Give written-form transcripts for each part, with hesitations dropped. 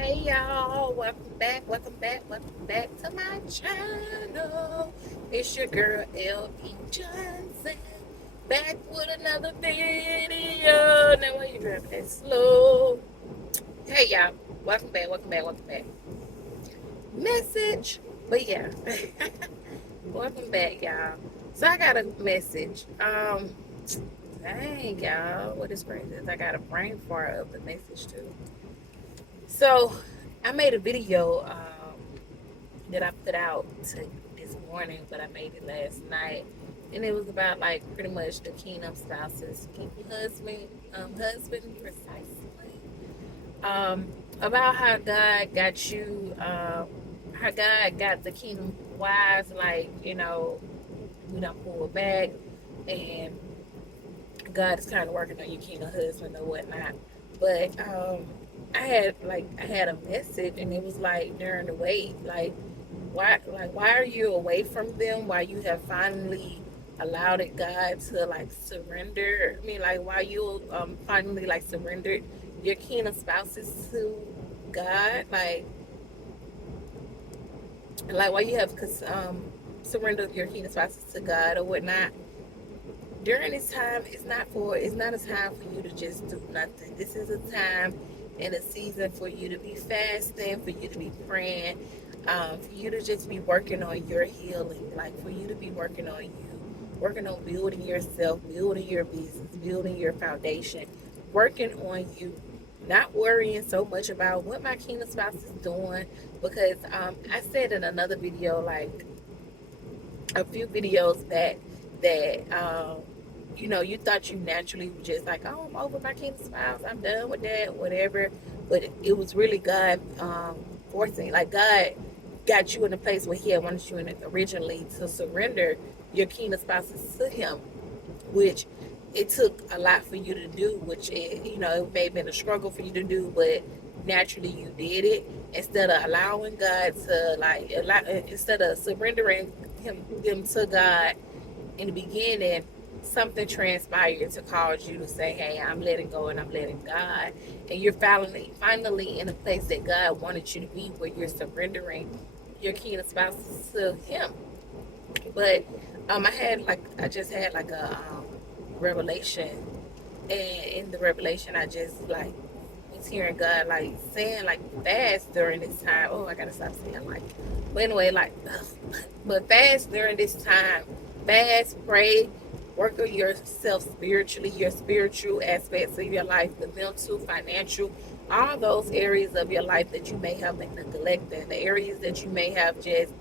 Hey y'all, welcome back to my channel. It's your girl L.E. Johnson, back with another video. Now why you driving that slow? Hey y'all, welcome back. Message, but yeah, welcome back y'all. So I got a message. Dang y'all, what is crazy is I got a brain fart of the message too. So I made a video that I put out this morning, but I made it last night, and it was about like pretty much the kingdom spouses, kingdom husband precisely. About how God got you, how God got the kingdom wives, like we don't pull back, and God is kind of working on your kingdom husband or whatnot. But I had a message, and it was like during the wait, why are you away from them? Why you have finally allowed it God to like surrender? I mean, like why you finally like surrendered your kingdom spouses to God? Like why you have surrendered your kingdom spouses to God or whatnot? During this time, it's not a time for you to just do nothing. This is a time and a season for you to be fasting, for you to be praying, for you to just be working on your healing, like for you to be working on you, working on building yourself, building your business, building your foundation, working on you, not worrying so much about what my kingdom spouse is doing. Because I said in another video, like a few videos back, that you thought you naturally were just like, oh, I'm over my kingdom spouse, I'm done with that, whatever. But it was really God forcing, like God got you in a place where He had wanted you in it originally to surrender your kingdom spouses to Him, which it took a lot for you to do, which it may have been a struggle for you to do, but naturally you did it. Instead of allowing God to instead of surrendering them to God in the beginning, something transpired to cause you to say, hey, I'm letting go and I'm letting God. And you're finally in a place that God wanted you to be, where you're surrendering your kingdom spouses to Him. But I just had like a revelation, and in the revelation I just like was hearing God like saying like fast during this time. Oh, I gotta stop saying like. But anyway, like, but fast during this time. Fast, pray, work on yourself spiritually, your spiritual aspects of your life, the mental, financial, all those areas of your life that you may have been neglecting, the areas that you may have just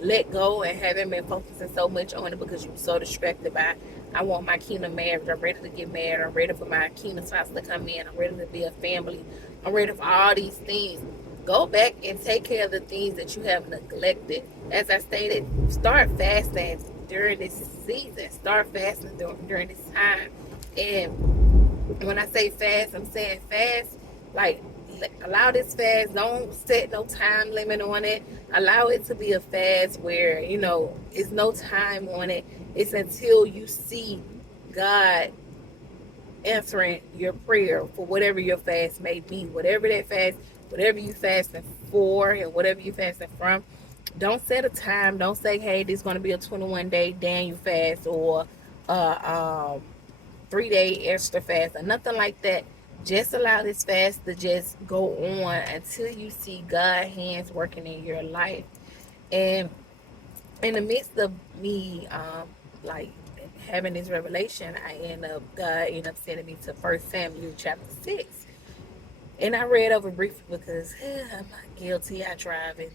let go and haven't been focusing so much on it because you were so distracted by, I want my kingdom marriage, I'm ready to get married, I'm ready for my kingdom spouse to come in, I'm ready to be a family, I'm ready for all these things. Go back and take care of the things that you have neglected. As I stated, start fasting during this season. Start fasting during this time. And when I say fast, I'm saying fast, like, allow this fast. Don't set no time limit on it. Allow it to be a fast where, it's no time on it. It's until you see God answering your prayer for whatever your fast may be. Whatever that fast, whatever you fasting for and whatever you fasting from. Don't set a time. Don't say, hey, this is going to be a 21-day Daniel fast, or uh, 3-day extra fast, or nothing like that. Just allow this fast to just go on until you see God's hands working in your life. And in the midst of me, like having this revelation, God ended up sending me to First Samuel chapter 6. And I read over briefly because I'm not guilty. I drive and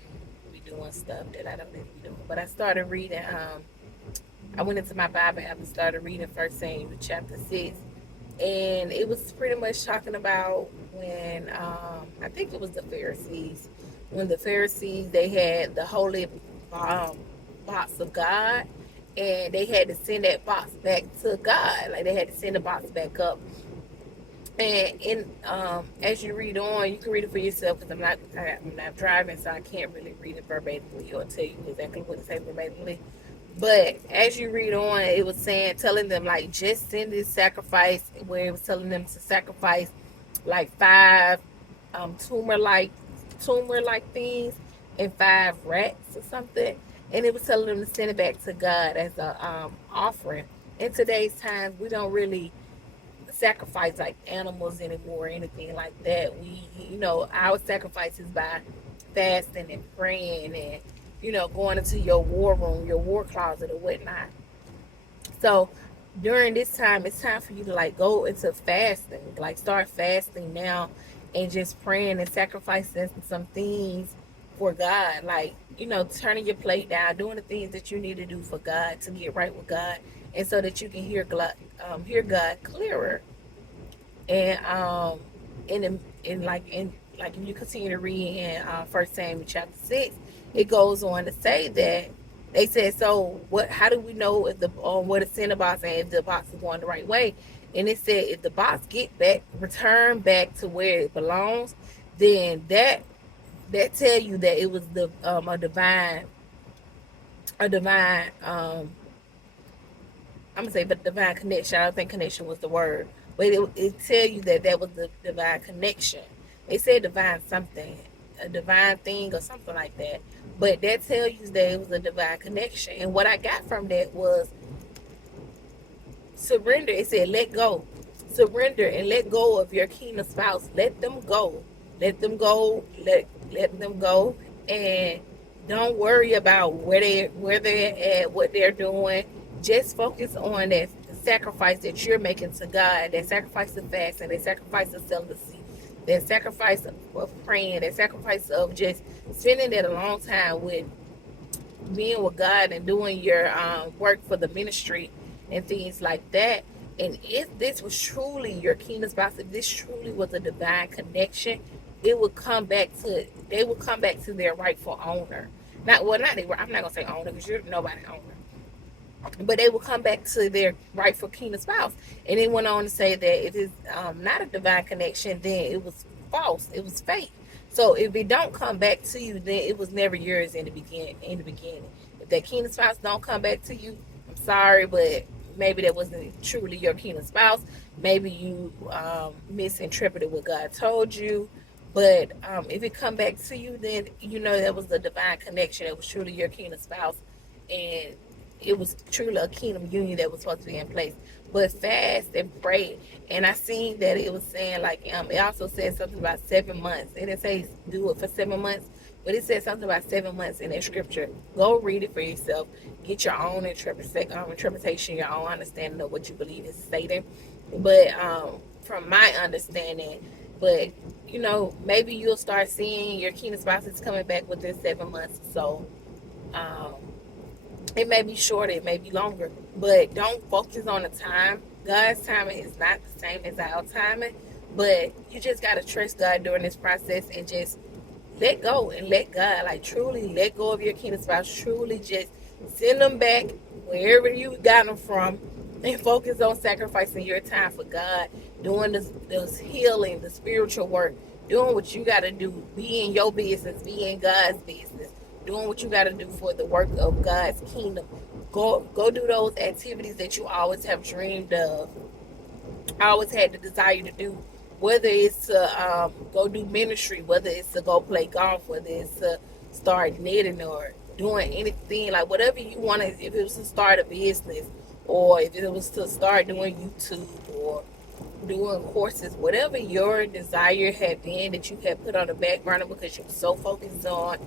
be doing stuff that I don't need to be doing. But I started reading. I went into my Bible app and started reading First Samuel chapter 6, and it was pretty much talking about when I think it was the Pharisees. When the Pharisees, they had the holy um, box of God, and they had to send that box back to God. Like they had to send the box back up. And as you read on, you can read it for yourself because I'm not driving, so I can't really read it verbatimly or tell you exactly what it says verbatimly. But as you read on, it was telling them like just send this sacrifice, where it was telling them to sacrifice like five tumor like tumor-like things and 5 rats or something, and it was telling them to send it back to God as a offering. In today's times, we don't really sacrifice like animals anymore or anything like that. We, our sacrifice is by fasting and praying and, going into your war room, your war closet or whatnot. So during this time, it's time for you to like go into fasting, like start fasting now and just praying and sacrificing some things for God. Like, turning your plate down, doing the things that you need to do for God to get right with God and so that you can hear God clearer. And like if you continue to read in 1 Samuel chapter 6, it goes on to say that they said, so what? How do we know if the what a sender box and if the box is going the right way? And it said if the box return back to where it belongs, then that tell you that it was the a divine I'm gonna say, but divine connection. I don't think connection was the word, but it tell you that that was the divine connection. They said divine something, a divine thing or something like that. But that tells you that it was a divine connection. And what I got from that was surrender. It said let go, surrender, and let go of your kingdom spouse. Let them go. Let them go. Let them go, and don't worry about where they're at, what they're doing. Just focus on that sacrifice that you're making to God, that sacrifice of fasting, that sacrifice of celibacy, that sacrifice of praying, that sacrifice of just spending that a long time with being with God and doing your work for the ministry and things like that. And if this was truly your kingdom spouse, if this truly was a divine connection, it would come back to they would come back to their rightful owner. Not they were. I'm not gonna say owner because you're nobody owner, but they will come back to their rightful kingdom spouse. And it went on to say that if it's not a divine connection, then it was false. It was fake. So if it don't come back to you, then it was never yours in the beginning. If that kingdom spouse don't come back to you, I'm sorry, but maybe that wasn't truly your kingdom spouse. Maybe you misinterpreted what God told you. But if it come back to you, then you know that was the divine connection. It was truly your kingdom spouse, and it was truly a kingdom union that was supposed to be in place. But fast and pray. And I seen that it was saying like it also said something about 7 months. It didn't say do it for 7 months, but it said something about 7 months in that scripture. Go read it for yourself. Get your own interpretation, your own understanding of what you believe is stating. But from my understanding, but maybe you'll start seeing your kingdom spouses coming back within 7 months. So um, it may be shorter, it may be longer, but don't focus on the time. God's timing is not the same as our timing, but you just got to trust God during this process and just let go and let God, like truly let go of your kingdom spouse. Truly just send them back wherever you got them from and focus on sacrificing your time for God, doing this healing, the spiritual work, doing what you got to do, be in your business, be in God's business, doing what you got to do for the work of God's kingdom. Go do those activities that you always have dreamed of, always had the desire to do. Whether it's to go do ministry, whether it's to go play golf, whether it's to start knitting or doing anything, like whatever you want to, if it was to start a business or if it was to start doing YouTube or doing courses, whatever your desire had been that you had put on the back burner because you were so focused on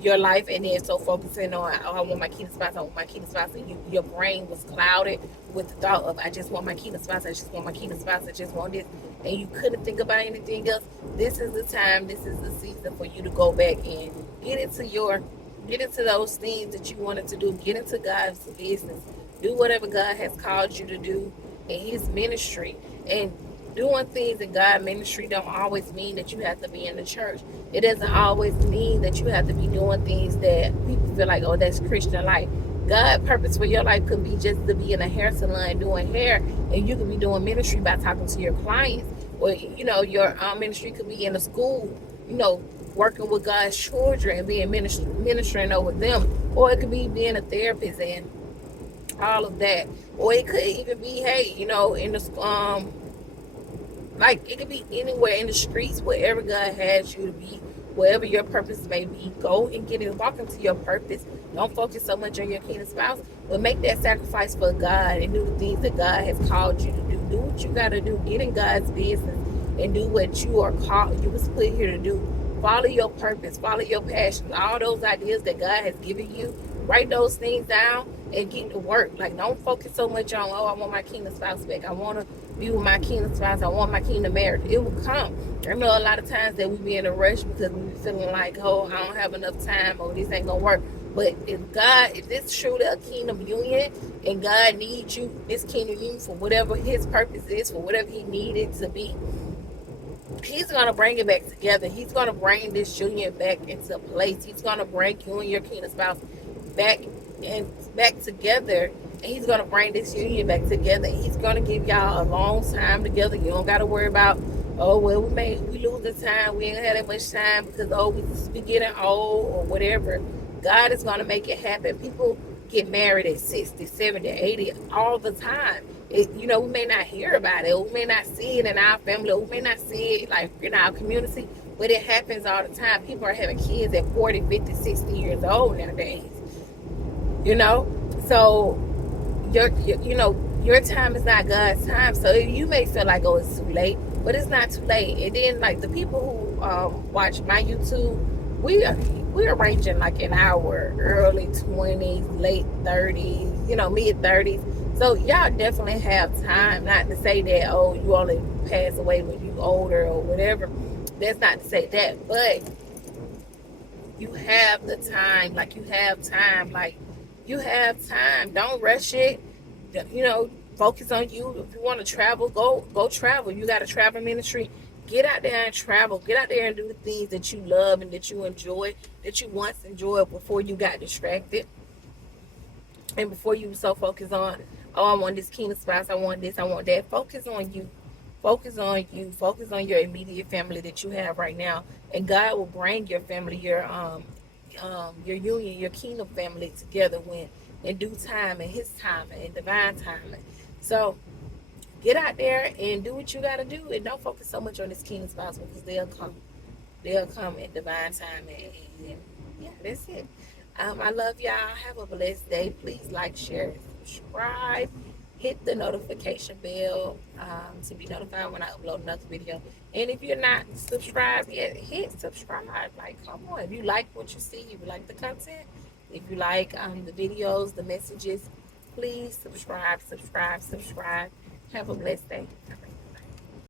your life and then so focusing on, oh, I want my kingdom spouse, I want my kingdom spouse, and your brain was clouded with the thought of, I just want my kingdom spouse, I just want my kingdom spouse, I just want this, and you couldn't think about anything else. This is the time, this is the season for you to go back and get into those things that you wanted to do. Get into God's business. Do whatever God has called you to do in His ministry. And doing things in God ministry don't always mean that you have to be in the church. It doesn't always mean that you have to be doing things that people feel like, oh, that's Christian life. God's purpose for your life could be just to be in a hair salon doing hair, and you could be doing ministry by talking to your clients. Or your ministry could be in a school, working with God's children and being ministering over them. Or it could be being a therapist and all of that. Or it could even be, hey, in the like it could be anywhere in the streets, wherever God has you to be wherever your purpose may be, go and get it. Walk into your purpose. Don't focus so much on your kingdom spouse, but make that sacrifice for God and do the things that God has called you to do. Do what you got to do. Get in God's business and do what you are called. You was put here to do. Follow your purpose. Follow your passions. All those ideas that God has given you. Write those things down and get to work. Like, don't focus so much on, oh, I want my kingdom spouse back. I want to be with my kingdom spouse. I want my kingdom marriage. It will come. I know a lot of times that we be in a rush because we be feeling like, oh, I don't have enough time, or this ain't gonna work. But if it's truly a kingdom union and God needs you, this kingdom union for whatever his purpose is, for whatever he needed to be, he's going to bring it back together. He's going to bring this union back into place. He's going to bring you and your kingdom spouse back together. And he's going to bring this union back together. He's going to give y'all a long time together. You don't got to worry about, oh, well, we lose the time. We ain't had that much time because, oh, we getting old or whatever. God is going to make it happen. People get married at 60, 70, 80 all the time. We may not hear about it, we may not see it in our family, we may not see it like in our community, but it happens all the time. People are having kids at 40, 50, 60 years old nowadays. So your time is not God's time. So you may feel like, oh, it's too late, but it's not too late. And then, like, the people who watch my YouTube, we're ranging like in our early 20s, late 30s, mid 30s. So y'all definitely have time. Not to say that, oh, you only pass away when you older or whatever. That's not to say that, but you have the time. Like, you have time. Like, you have time. Don't rush it. Focus on you. If you want to travel, go travel. You got a travel ministry. Get out there and travel. Get out there and do the things that you love and that you enjoy, that you once enjoyed before you got distracted. And before you were so focused on, oh, I want this kingdom spouse, I want this, I want that. Focus on you. Focus on you. Focus on your immediate family that you have right now. And God will bring your family, your union, your kingdom family together when in due time, and his time, and divine timing. So get out there and do what you got to do, and don't focus so much on this kingdom spouse, because they'll come in divine time. And yeah, that's it. I love y'all. Have a blessed day. Please like, share, and subscribe. Hit the notification bell to be notified when I upload another video. And if you're not subscribed yet, hit subscribe. Like, come on. If you like what you see, if you like the content, if you like the videos, the messages, please subscribe. Have a blessed day.